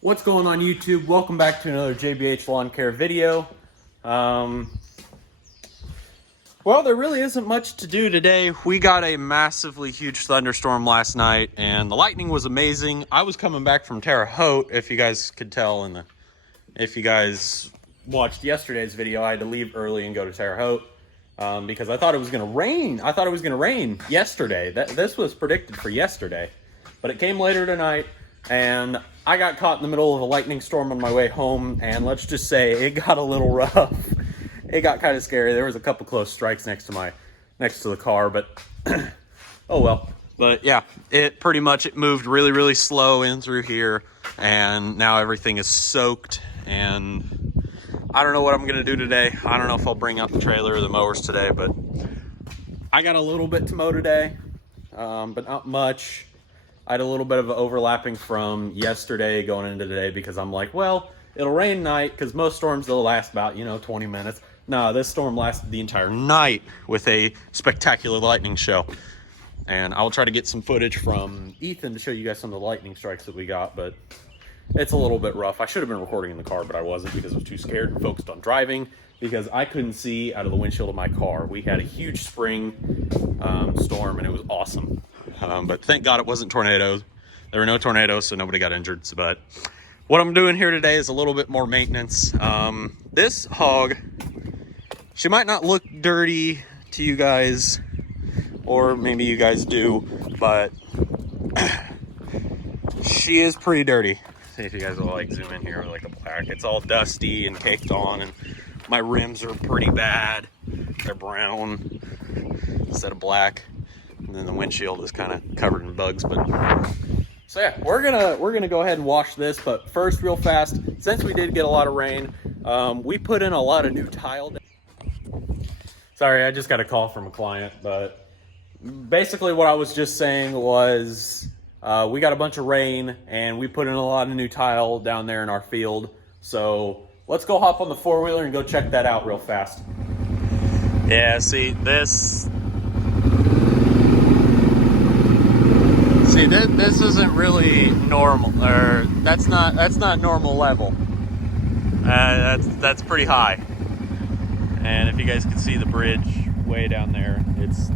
What's going on YouTube? Welcome back to another JBH Lawn Care video. Well, there really isn't much to do today. We got a massively huge thunderstorm last night and the lightning was amazing. I was coming back from Terre Haute, if you guys could tell, if you guys watched yesterday's video, I had to leave early and go to Terre Haute because I thought it was going to rain. I thought it was going to rain yesterday. This was predicted for yesterday, but it came later tonight. And I got caught in the middle of a lightning storm on my way home, and let's just say it got a little rough. It got kind of scary. There was a couple close strikes next to the car, but oh well. But yeah, it moved really slow in through here, and now everything is soaked. And I don't know what I'm gonna do today. I don't know if I'll bring out the trailer or the mowers today, but I got a little bit to mow today, but not much. I had a little bit of overlapping from yesterday going into today because I'm like, well, it'll rain tonight because most storms, they'll last about, 20 minutes. No, this storm lasted the entire night with a spectacular lightning show. And I will try to get some footage from Ethan to show you guys some of the lightning strikes that we got, but it's a little bit rough. I should have been recording in the car, but I wasn't because I was too scared and focused on driving because I couldn't see out of the windshield of my car. We had a huge spring storm and it was awesome. But thank God it wasn't tornadoes. There were no tornadoes, so nobody got injured. But what I'm doing here today is a little bit more maintenance. This hog, she might not look dirty to you guys, or maybe you guys do, but she is pretty dirty. See if you guys will zoom in here with a black. It's all dusty and caked on, and my rims are pretty bad. They're brown instead of black. And then the windshield is kind of covered in bugs, but so yeah, we're gonna go ahead and wash this. But first, real fast, since we did get a lot of rain, we put in a lot of new tile. Sorry, I just got a call from a client, but basically what I was just saying was we got a bunch of rain and we put in a lot of new tile down there in our field. So let's go hop on the four-wheeler and go check that out real fast. Yeah, see this. See, this isn't really normal, or that's not normal level. That's pretty high. And if you guys can see the bridge way down there, it's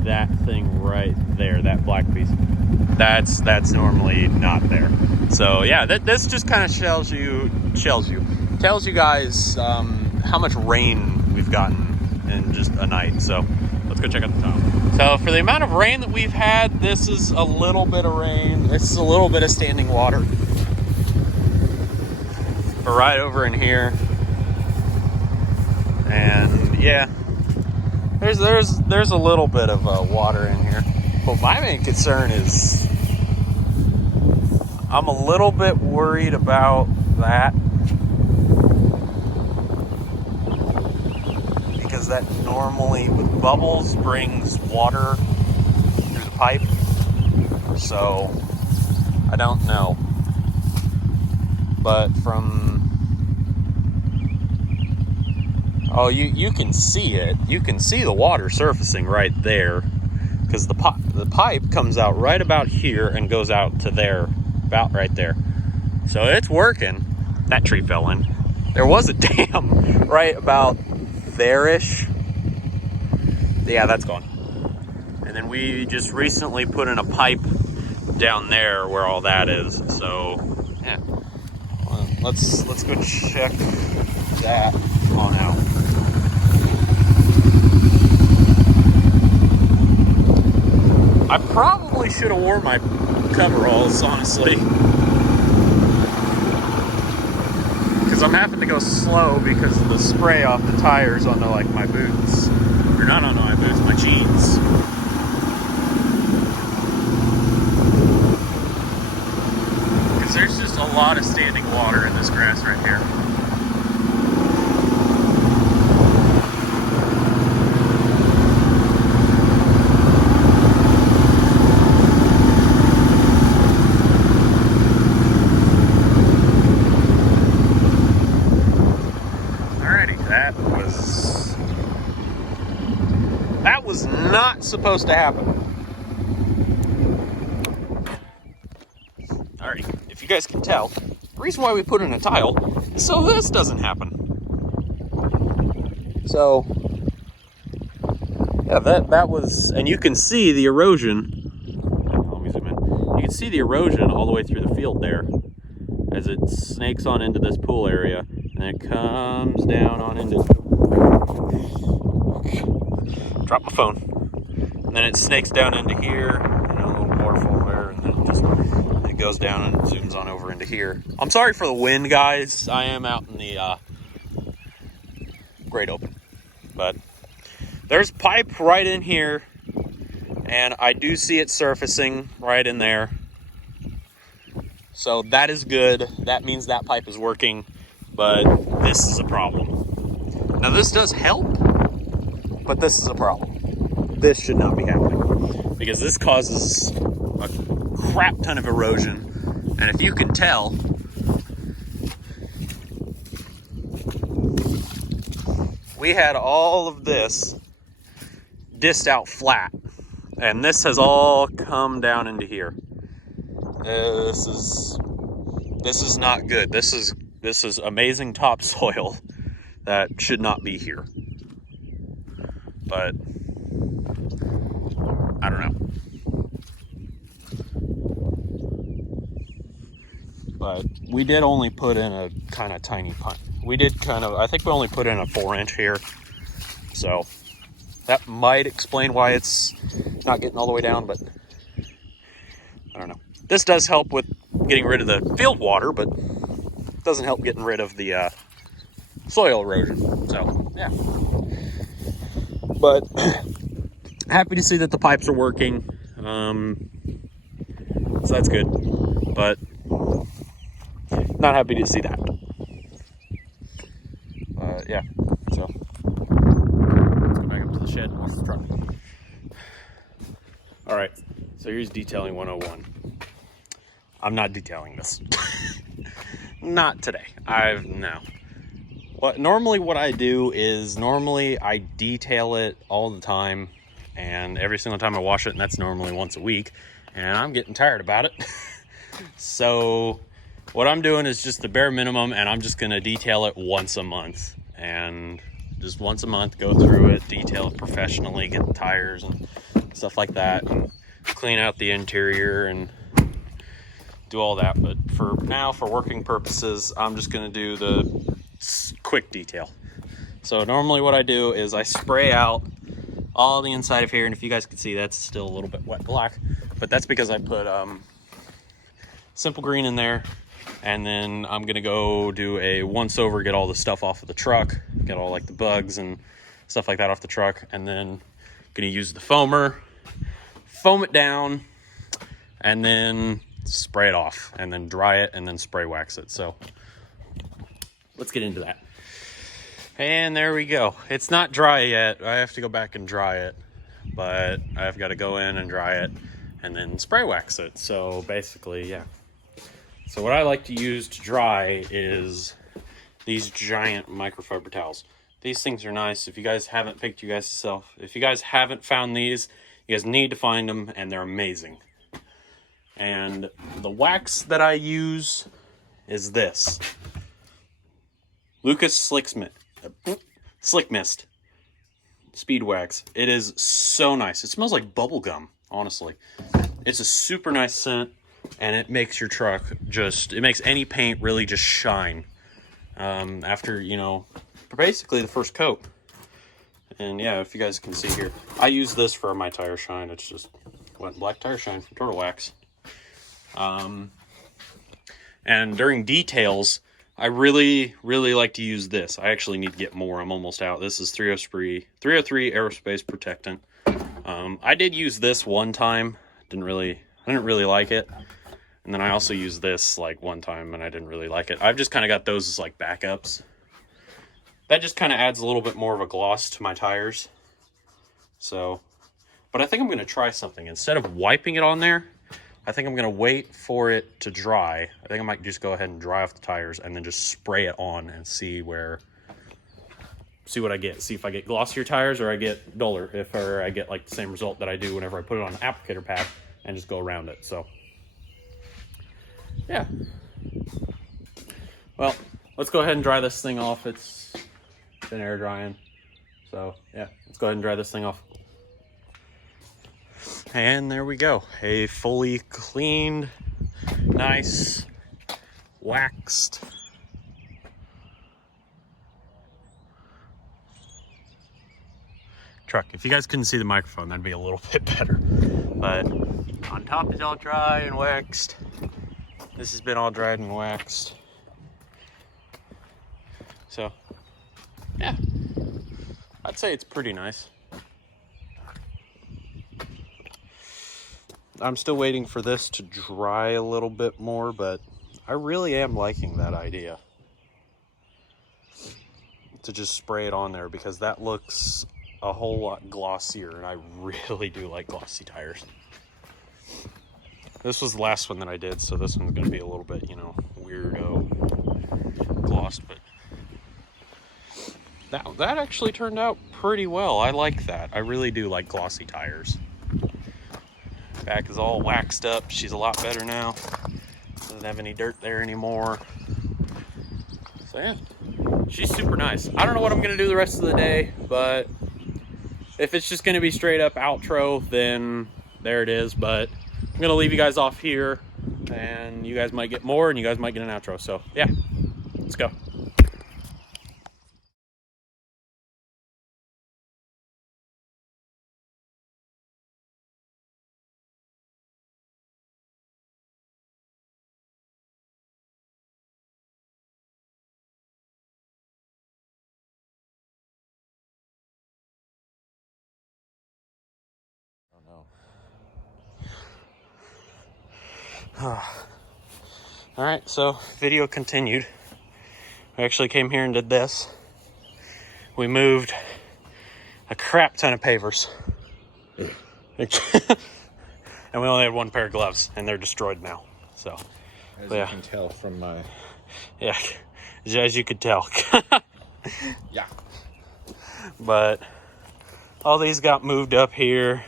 that thing right there, that black piece. That's normally not there. So yeah, this just kind of tells you guys how much rain we've gotten in just a night. So let's go check out the top. So for the amount of rain that we've had, this is a little bit of rain. This is a little bit of standing water. But right over in here. And yeah, there's a little bit of water in here. But my main concern is I'm a little bit worried about that. Because that normally with bubbles brings water through the pipe, so I don't know, but you can see it, you can see the water surfacing right there because the pipe comes out right about here and goes out to there, about right there, so it's working. That tree fell in. There was a dam right about there-ish. Yeah, that's gone. And then we just recently put in a pipe down there where all that is. So yeah, well, let's go check that on out. I probably should have worn my coveralls, honestly, because I'm having to go slow because of the spray off the tires onto my boots, or not onto my boots, my jeans. Because there's just a lot of standing water in this grass right here. That was not supposed to happen. All right, if you guys can tell, the reason why we put in a tile is so this doesn't happen. So, yeah, that was, and you can see the erosion. Let me zoom in. You can see the erosion all the way through the field there as it snakes on into this pool area, and it comes down on into, drop my phone, and then it snakes down into here, and a little waterfall there, and then it goes down and zooms on over into here. I'm sorry for the wind, guys. I am out in the great open, but there's pipe right in here, and I do see it surfacing right in there. So that is good. That means that pipe is working, but this is a problem. Now this does help, but this is a problem. This should not be happening because this causes a crap ton of erosion. And if you can tell, we had all of this dished out flat, and this has all come down into here. This is not good. This is amazing topsoil that should not be here. But I don't know. But we did only put in a kind of tiny punt. I think we only put in a 4-inch here. So that might explain why it's not getting all the way down, but I don't know. This does help with getting rid of the field water, but it doesn't help getting rid of the soil erosion. So, yeah. But happy to see that the pipes are working. So that's good. But not happy to see that. Yeah. So let's go back up to the shed and watch the truck. All right. So here's detailing 101. I'm not detailing this. Not today. No. What I do is normally I detail it all the time, and every single time I wash it, and that's normally once a week, and I'm getting tired about it. So what I'm doing is just the bare minimum, and I'm just gonna detail it once a month, and just once a month go through it, detail it professionally, get the tires and stuff like that, and clean out the interior and do all that. But for now, for working purposes, I'm just going to do the quick detail. So normally what I do is I spray out all the inside of here, and if you guys can see, that's still a little bit wet black, but that's because I put Simple Green in there, and then I'm going to go do a once over, get all the stuff off of the truck, get all like the bugs and stuff like that off the truck, and then going to use the foamer, foam it down, and then spray it off, and then dry it, and then spray wax it. So let's get into that. And there we go. It's not dry yet. I have to go back and dry it, but I've got to go in and dry it and then spray wax it. So basically, yeah. So what I like to use to dry is these giant microfiber towels. These things are nice. If you guys haven't picked you guys yourself, if you guys haven't found these, you guys need to find them, and they're amazing. And the wax that I use is this Lucas Slick Mist Speed Wax. It is so nice. It smells like bubble gum, honestly. It's a super nice scent, and it makes your truck it makes any paint really just shine after, basically the first coat. And yeah, if you guys can see here, I use this for my tire shine. It's just wet black tire shine from Turtle Wax. And during details, I really, really like to use this. I actually need to get more. I'm almost out. This is 303 Aerospace Protectant. I did use this one time. I didn't really like it. And then I also used this like one time, and I didn't really like it. I've just kind of got those as like backups. That just kind of adds a little bit more of a gloss to my tires. So, but I think I'm going to try something. Instead of wiping it on there, I think I'm going to wait for it to dry. I think I might just go ahead and dry off the tires and then just spray it on and see where see what I get. See if I get glossier tires or I get duller. Or I get like the same result that I do whenever I put it on an applicator pad and just go around it. So, yeah. Well, let's go ahead and dry this thing off. It's been air drying. So, yeah, let's go ahead and dry this thing off. And there we go. A fully cleaned, nice, waxed truck. If you guys couldn't see the microphone, that'd be a little bit better. But on top is all dry and waxed. This has been all dried and waxed. So, yeah, I'd say it's pretty nice. I'm still waiting for this to dry a little bit more, but I really am liking that idea to just spray it on there, because that looks a whole lot glossier, and I really do like glossy tires. This was the last one that I did, so this one's going to be a little bit, you know, weirdo glossed, but that actually turned out pretty well. I like that. I really do like glossy tires. Back is all waxed up. She's a lot better now. Doesn't have any dirt there anymore. So yeah, she's super nice. I don't know what I'm gonna do the rest of the day, but if it's just gonna be straight up outro, then there it is. But I'm gonna leave you guys off here, and you guys might get more, and you guys might get an outro. So yeah, let's go. All right, so video continued. We actually came here and did this. We moved a crap ton of pavers. And we only had one pair of gloves, and they're destroyed now. So, as you can tell from my... Yeah, as you could tell. Yeah. But all these got moved up here.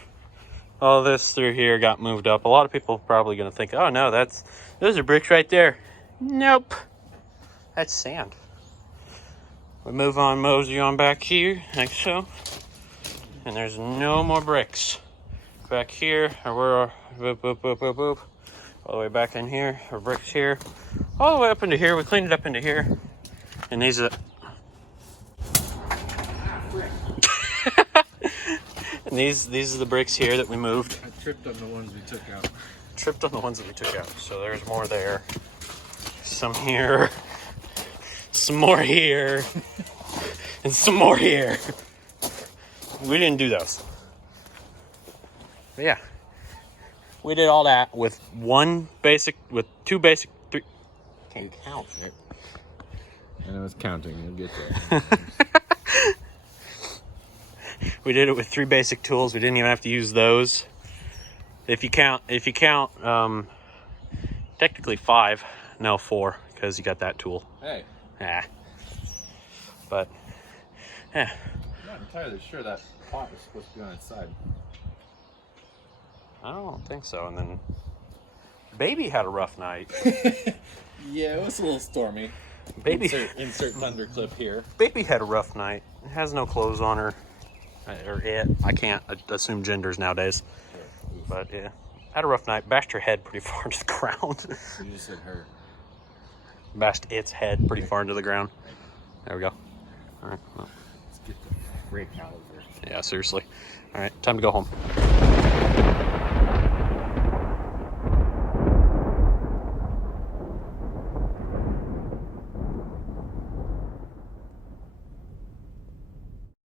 All this through here got moved up. A lot of people are probably going to think, oh no, those are bricks right there. Nope. That's sand. We move on, mosey on back here, like so. And there's no more bricks. Back here, or we're boop, boop, boop, boop, boop. All the way back in here, or bricks here. All the way up into here. We cleaned it up into here. And these are... And these are the bricks here that we moved. I tripped on the ones we took out. Tripped on the ones that we took out. So there's more there. Some here. Some more here. And some more here. We didn't do those. But yeah. We did all that with two basic, three. Can't count. And I was counting. You'll get there. We did it with 3 basic tools. We didn't even have to use those. If you count, technically 5, no 4, because you got that tool. Hey. Yeah. But, yeah. I'm not entirely sure that pot was supposed to be on its side. I don't think so. And then, Baby had a rough night. Yeah, it was a little stormy. Baby. Insert thunder clip here. Baby had a rough night. Has no clothes on her. Or it. I can't assume genders nowadays. Sure. But yeah, had a rough night. Bashed her head pretty far into the ground. You just said her. Bashed its head pretty far into the ground. There we go. All right. Well. Let's get the brake caliper. Yeah, seriously. All right, time to go home.